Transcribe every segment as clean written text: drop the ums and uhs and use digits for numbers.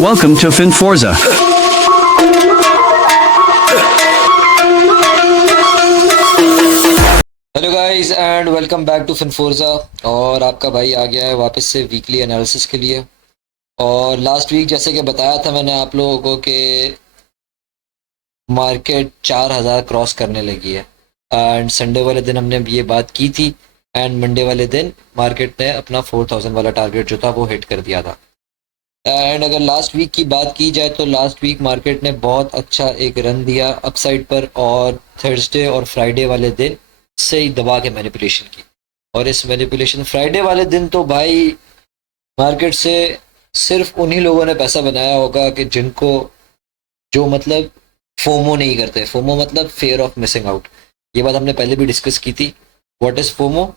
Welcome to FinForza. Hello guys and welcome back to FinForza. और आपका भाई आ गया है वापस से वीकली एनालिसिस के लिए। और लास्ट वीक जैसे कि बताया था मैंने आप लोगों को कि मार्केट 4000 क्रॉस करने लगी है एंड संडे वाले दिन हमने ये बात की थी एंड मंडे वाले दिन मार्केट ने अपना 4000 वाला टारगेट जो था वो हिट कर दिया था। एंड अगर लास्ट वीक की बात की जाए तो लास्ट वीक मार्केट ने बहुत अच्छा एक रन दिया अपसाइड पर और थर्सडे और फ्राइडे वाले दिन से ही दबा के मैनिपुलेशन की। और इस मैनिपुलेशन फ्राइडे वाले दिन तो भाई मार्केट से सिर्फ उन्हीं लोगों ने पैसा बनाया होगा कि जिनको जो मतलब फोमो नहीं करते। फोमो मतलब फेयर ऑफ मिसिंग आउट। ये बात हमने पहले भी डिस्कस की थी। What is FOMO?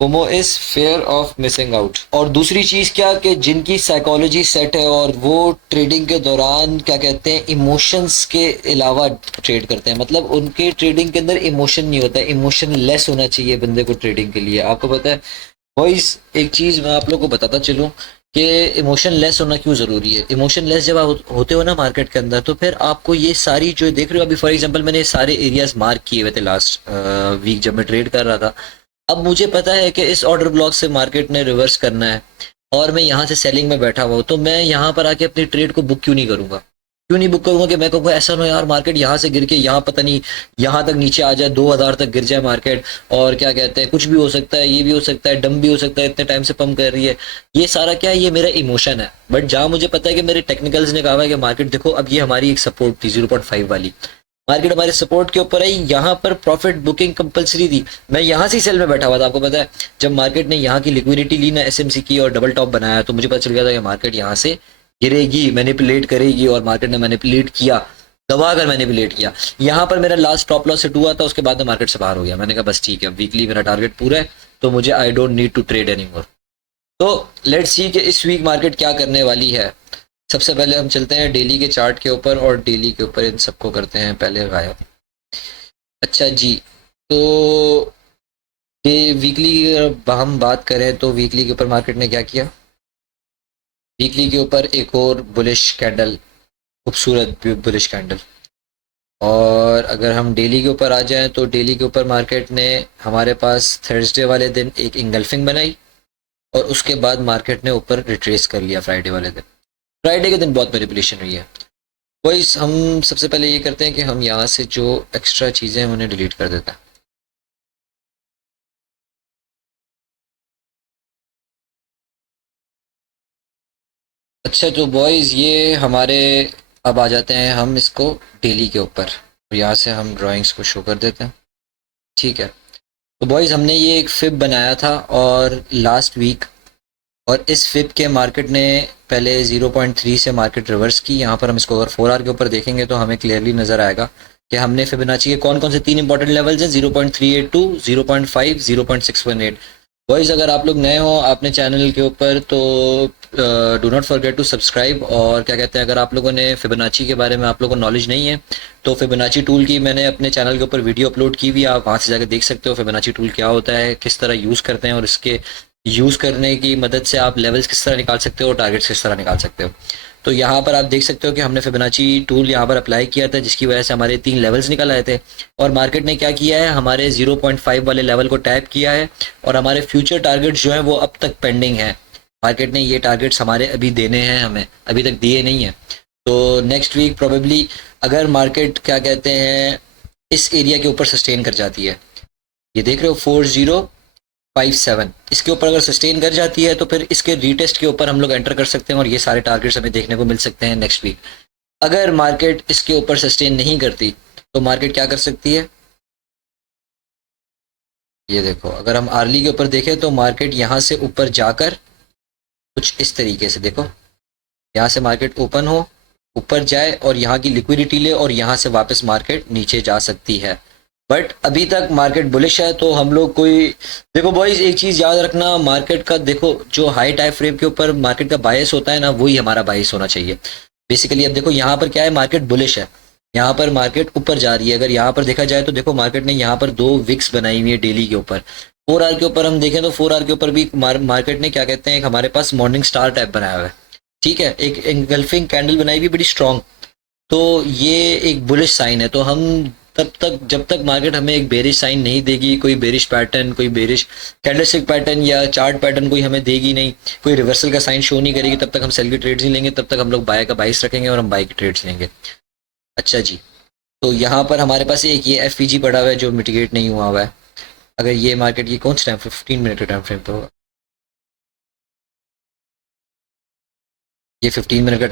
FOMO is fair of missing out. और दूसरी चीज क्या कि जिनकी साइकोलॉजी सेट है और वो ट्रेडिंग के दौरान क्या कहते हैं इमोशंस के अलावा ट्रेड करते हैं। मतलब उनके ट्रेडिंग के अंदर इमोशन नहीं होता है, इमोशन लेस होना चाहिए बंदे को ट्रेडिंग के लिए। आपको पता है वॉइस एक चीज मैं आप लोग को बताता चलूं कि इमोशन लेस होना क्यों ज़रूरी है। इमोशन लेस जब आप होते हो ना मार्केट के अंदर तो फिर आपको ये सारी जो देख रहे हो अभी फॉर एग्जांपल मैंने सारे एरियाज मार्क किए हुए थे लास्ट वीक जब मैं ट्रेड कर रहा था। अब मुझे पता है कि इस ऑर्डर ब्लॉक से मार्केट ने रिवर्स करना है और मैं यहाँ से सेलिंग में बैठा हुआ हूँ तो मैं यहाँ पर आके अपनी ट्रेड को बुक क्यों नहीं करूँगा? क्यों नहीं बुक करूँगा कि मैं कहूँगा ऐसा ना यार मार्केट यहाँ से गिर के यहाँ पता नहीं यहाँ तक नीचे आ जाए 2000 तक गिर जाए मार्केट और क्या कहते हैं कुछ भी हो सकता है, ये भी हो सकता है, डम भी हो सकता है, इतने टाइम से पंप कर रही है। ये सारा क्या है? ये मेरा इमोशन है। बट जहाँ मुझे पता है कि मेरे टेक्निकल्स ने कहा है कि मार्केट देखो अब ये हमारी एक सपोर्ट थी 0.5 वाली, मार्केट हमारे सपोर्ट के ऊपर आई, यहाँ पर प्रॉफिट बुकिंग कंपलसरी थी। मैं यहाँ से सेल में बैठा हुआ था। आपको पता है जब मार्केट ने यहाँ की लिक्विडिटी ली ना एसएमसी की और डबल टॉप बनाया तो मुझे पता चल गया था कि मार्केट यहाँ से गिरेगी, मैनिपुलेट करेगी। और मार्केट ने मैनिपुलेट किया, दबा कर मैनिपुलेट किया। यहाँ पर मेरा लास्ट स्टॉप लॉस सेट हुआ था, उसके बाद में मार्केट से बाहर हो गया। मैंने कहा बस ठीक है वीकली मेरा टारगेट पूरा है तो मुझे I don't need to trade any more. तो लेट्स सी कि इस वीक मार्केट क्या करने वाली है। सबसे पहले हम चलते हैं डेली के चार्ट के ऊपर और डेली के ऊपर इन सबको करते हैं पहले गायब। अच्छा जी, तो ये वीकली की हम बात करें तो वीकली के ऊपर मार्केट ने क्या किया? वीकली के ऊपर एक और बुलिश कैंडल, खूबसूरत बुलिश कैंडल। और अगर हम डेली के ऊपर आ जाएं तो डेली के ऊपर मार्केट ने हमारे पास थर्सडे वाले दिन एक इंगल्फिंग बनाई और उसके बाद मार्केट ने ऊपर रिट्रेस कर लिया फ्राइडे वाले दिन। फ्राइडे के दिन बहुत मैनिपुलेशन हुई है। वही हम सबसे पहले ये करते हैं कि हम यहाँ से जो एक्स्ट्रा चीज़ें हैं उन्हें डिलीट कर देते हैं। अच्छा तो बॉयज़ ये हमारे अब आ जाते हैं हम इसको डेली के ऊपर। तो यहाँ से हम ड्राइंग्स को शो कर देते हैं। ठीक है, तो बॉयज़ हमने ये एक फिब बनाया था और लास्ट वीक, और इस फिब के मार्केट ने पहले 0.3 से मार्केट रिवर्स की। यहाँ पर हम इसको अगर 4 आवर के ऊपर देखेंगे तो हमें क्लियरली नज़र आएगा कि हमने फिबोनाची के कौन कौन से 3 इंपॉर्टेंट लेवल्स हैं 0.382, 0.5, 0.618। बॉयज़ अगर आप लोग नए हो आपने चैनल के ऊपर तो do not forget to subscribe. और क्या कहते हैं अगर आप लोगों ने फिबोनाची के बारे में आप लोगों को नॉलेज नहीं है तो फिबोनाची टूल की मैंने अपने चैनल के ऊपर वीडियो अपलोड की हुई है, आप वहाँ से जाकर देख सकते हो फिबोनाची टूल क्या होता है, किस तरह यूज़ करते हैं और इसके यूज़ करने की मदद से आप लेवल्स किस तरह निकाल सकते हो, टारगेट्स किस तरह निकाल सकते हो। तो यहाँ पर आप देख सकते हो कि हमने फिबोनाची टूल यहाँ पर अप्लाई किया था जिसकी वजह से हमारे 3 लेवल्स निकल आए थे। और मार्केट ने क्या किया है हमारे 0.5 वाले लेवल को टैप किया है और हमारे फ्यूचर टारगेट्स जो हैं वो अब तक पेंडिंग है। मार्केट ने ये टारगेट्स हमारे अभी देने हैं, हमें अभी तक दिए नहीं हैं। तो नेक्स्ट वीक प्रोबेबली अगर मार्केट क्या कहते हैं इस एरिया के ऊपर सस्टेन कर जाती है, ये देख रहे हो 4057, इसके ऊपर अगर सस्टेन कर जाती है तो फिर इसके रीटेस्ट के ऊपर हम लोग एंटर कर सकते हैं और ये सारे टारगेट्स हमें देखने को मिल सकते हैं नेक्स्ट वीक। अगर मार्केट इसके ऊपर सस्टेन नहीं करती तो मार्केट क्या कर सकती है? ये देखो अगर हम आर्ली के ऊपर देखें तो मार्केट यहाँ से ऊपर जाकर कुछ इस तरीके से देखो, यहाँ से मार्केट ओपन हो, ऊपर जाए और यहाँ की लिक्विडिटी ले और यहाँ से वापस मार्केट नीचे जा सकती है। बट अभी तक मार्केट बुलिश है तो हम लोग कोई देखो बॉयज एक चीज़ याद रखना मार्केट का, देखो जो हाई टाइम फ्रेम के ऊपर मार्केट का बायस होता है ना वही हमारा बायस होना चाहिए बेसिकली। अब देखो यहाँ पर क्या है मार्केट बुलिश है, यहाँ पर मार्केट ऊपर जा रही है। अगर यहाँ पर देखा जाए तो देखो मार्केट ने यहाँ पर 2 विक्स बनाई हुई है डेली के ऊपर। 4 आवर के ऊपर हम देखें तो 4 आवर के ऊपर भी मार्केट ने क्या कहते हैं हमारे पास मॉर्निंग स्टार टाइप बनाया हुआ है। ठीक है, एक एंगल्फिंग कैंडल बनाई हुई बड़ी स्ट्रांग, तो ये एक बुलिश साइन है। तो हम तब तक, जब तक मार्केट हमें एक बेरिश साइन नहीं देगी, कोई बेरिश पैटर्न, कोई बेरिश कैंडलस्टिक पैटर्न या चार्ट पैटर्न कोई हमें देगी नहीं, कोई रिवर्सल का साइन शो नहीं करेगी, तब तक हम सेल की ट्रेड्स नहीं लेंगे, तब तक हम लोग बाय का बाइस रखेंगे और हम बाय की ट्रेड्स लेंगे। अच्छा जी, तो यहाँ पर हमारे पास एक ये एफ पड़ा हुआ है जो मिटिगेट नहीं हुआ हुआ है। अगर ये मार्केट, ये कौन सा टाइम, 15 मिनट का टाइम फ्रेम पे होगा, ये 15 मिनट का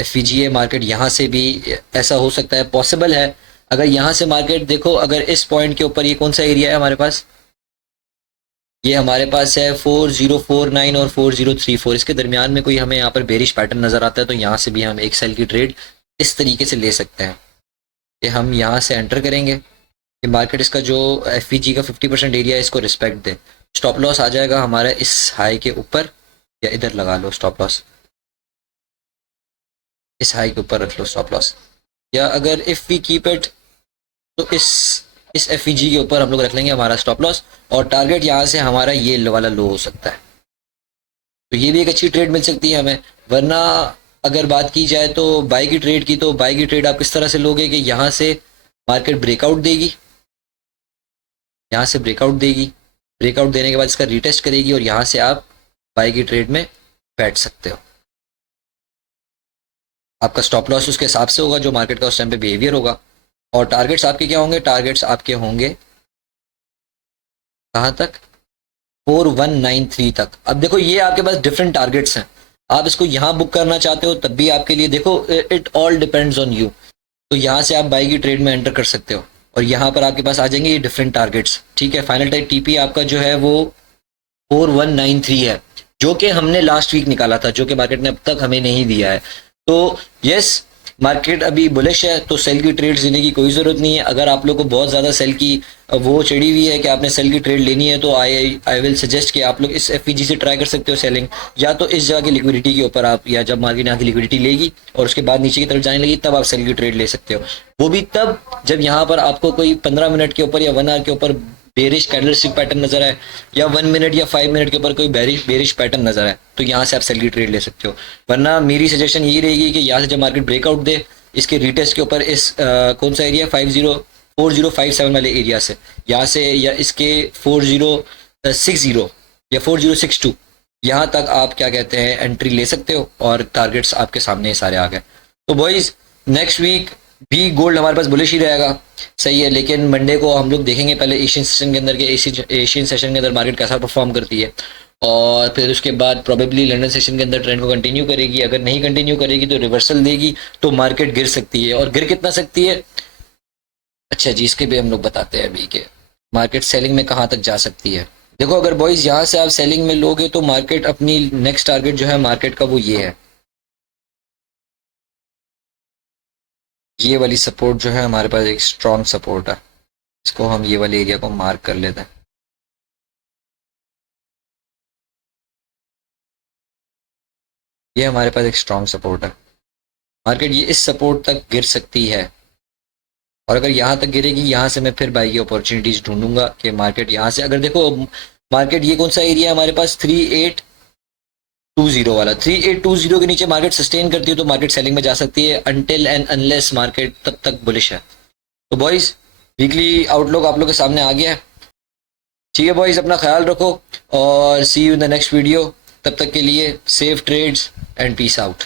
एफ है मार्केट, यहाँ से भी ऐसा हो सकता है, पॉसिबल है। अगर यहाँ से मार्केट देखो, अगर इस पॉइंट के ऊपर, ये कौन सा एरिया है हमारे पास, ये हमारे पास है 4049 और 4034, इसके दरमियान में कोई हमें यहाँ पर बेरिश पैटर्न नजर आता है, तो यहाँ से भी हम एक सेल की ट्रेड इस तरीके से ले सकते हैं कि हम यहाँ से एंटर करेंगे कि मार्केट इसका जो एफ का 50% एरिया है इसको रिस्पेक्ट दे। स्टॉप लॉस आ जाएगा हमारा इस हाई के ऊपर, या इधर लगा लो स्टॉप लॉस, इस हाई के ऊपर रख लो स्टॉप लॉस, या अगर इफ वी कीप इट तो इस एफ के ऊपर हम लोग रख लेंगे हमारा स्टॉप लॉस, और टारगेट यहाँ से हमारा ये वाला लो हो सकता है। तो ये भी एक अच्छी ट्रेड मिल सकती है हमें। वरना अगर बात की जाए तो बाई की ट्रेड की, तो बाई की ट्रेड आप किस तरह से लोगे कि यहाँ से मार्केट ब्रेकआउट देगी, यहाँ से ब्रेकआउट देगी, ब्रेकआउट देने के बाद इसका रीटेस्ट करेगी, और यहाँ से आप बाई की ट्रेड में बैठ सकते हो। आपका स्टॉप लॉस उसके हिसाब से होगा जो मार्केट का उस टाइम पे बिहेवियर होगा, और टारगेट्स आपके क्या होंगे, टारगेट्स आपके होंगे कहाँ तक, 4193 तक। अब देखो ये आपके पास डिफरेंट टारगेट्स हैं, आप इसको यहाँ बुक करना चाहते हो तब भी आपके लिए, देखो it all depends on you. तो यहाँ से आप बाई की ट्रेड में एंटर कर सकते हो, और यहाँ पर आपके पास आ जाएंगे ये डिफरेंट टारगेट्स। ठीक है, फाइनल टाइप टीपी आपका जो है वो 4193 है, जो कि हमने लास्ट वीक निकाला था, जो कि मार्केट ने अब तक हमें नहीं दिया है। तो यस, मार्केट अभी बुलिश है, तो सेल की ट्रेड लेने की कोई ज़रूरत नहीं है। अगर आप लोग को बहुत ज़्यादा सेल की वो चढ़ी हुई है कि आपने सेल की ट्रेड लेनी है, तो आई विल सजेस्ट कि आप लोग इस एफ से ट्राई कर सकते हो सेलिंग, या तो इस जगह की लिक्विडिटी के ऊपर आप, या जब मार्केट यहाँ की लिक्विडिटी लेगी और उसके बाद नीचे की तरफ जाने लगी, तब आप सेल की ट्रेड ले सकते हो। वो भी तब जब यहाँ पर आपको कोई 15 मिनट के ऊपर या 1 आवर के ऊपर बेरिश कैंडलस्टिक पैटर्न नजर आए, या 1 मिनट या 5 मिनट के ऊपर कोई बेरिश पैटर्न नजर आए, तो यहाँ से आप सेल की ट्रेड ले सकते हो। वरना मेरी सजेशन यही रहेगी कि यहाँ से जब मार्केट ब्रेकआउट दे, इसके रीटेस्ट के ऊपर इस कौन सा एरिया 4057 वाले एरिया से, यहाँ से, या इसके 4060 या 4062, यहाँ तक आप क्या कहते हैं एंट्री ले सकते हो, और टारगेट्स आपके सामने सारे आ गए। तो बॉयज, नेक्स्ट वीक भी गोल्ड हमारे पास बुलिश ही रहेगा, सही है, लेकिन मंडे को हम लोग देखेंगे पहले एशियन सेशन के अंदर के एशियन सेशन के अंदर मार्केट कैसा परफॉर्म करती है, और फिर उसके बाद प्रोबेबली लंदन सेशन के अंदर ट्रेंड को कंटिन्यू करेगी। अगर नहीं कंटिन्यू करेगी तो रिवर्सल देगी, तो मार्केट गिर सकती है, और गिर कितना सकती है, अच्छा जी, इसके भी हम लोग बताते हैं अभी के मार्केट सेलिंग में कहाँ तक जा सकती है। देखो, अगर बॉयज यहाँ से आप सेलिंग में लोगे तो मार्केट अपनी नेक्स्ट टारगेट जो है मार्केट का वो ये है, ये वाली सपोर्ट जो है हमारे पास एक स्ट्रॉन्ग सपोर्ट है, इसको हम ये वाले एरिया को मार्क कर लेते हैं। ये हमारे पास एक स्ट्रॉन्ग सपोर्ट है, मार्केट ये इस सपोर्ट तक गिर सकती है, और अगर यहाँ तक गिरेगी, यहाँ से मैं फिर बाई की अपॉर्चुनिटीज ढूंढूंगा कि मार्केट यहाँ से, अगर देखो मार्केट ये कौन सा एरिया है हमारे पास, 3820 वाला, 3820 के नीचे मार्केट सस्टेन करती है तो मार्केट सेलिंग में जा सकती है, अनटिल एंड अनलेस मार्केट तब तक बुलिश है। तो बॉयज, वीकली आउटलुक आप लोग के सामने आ गया है। ठीक है बॉयज, अपना ख्याल रखो, और see you in the next video. तब तक के लिए safe trades and peace out.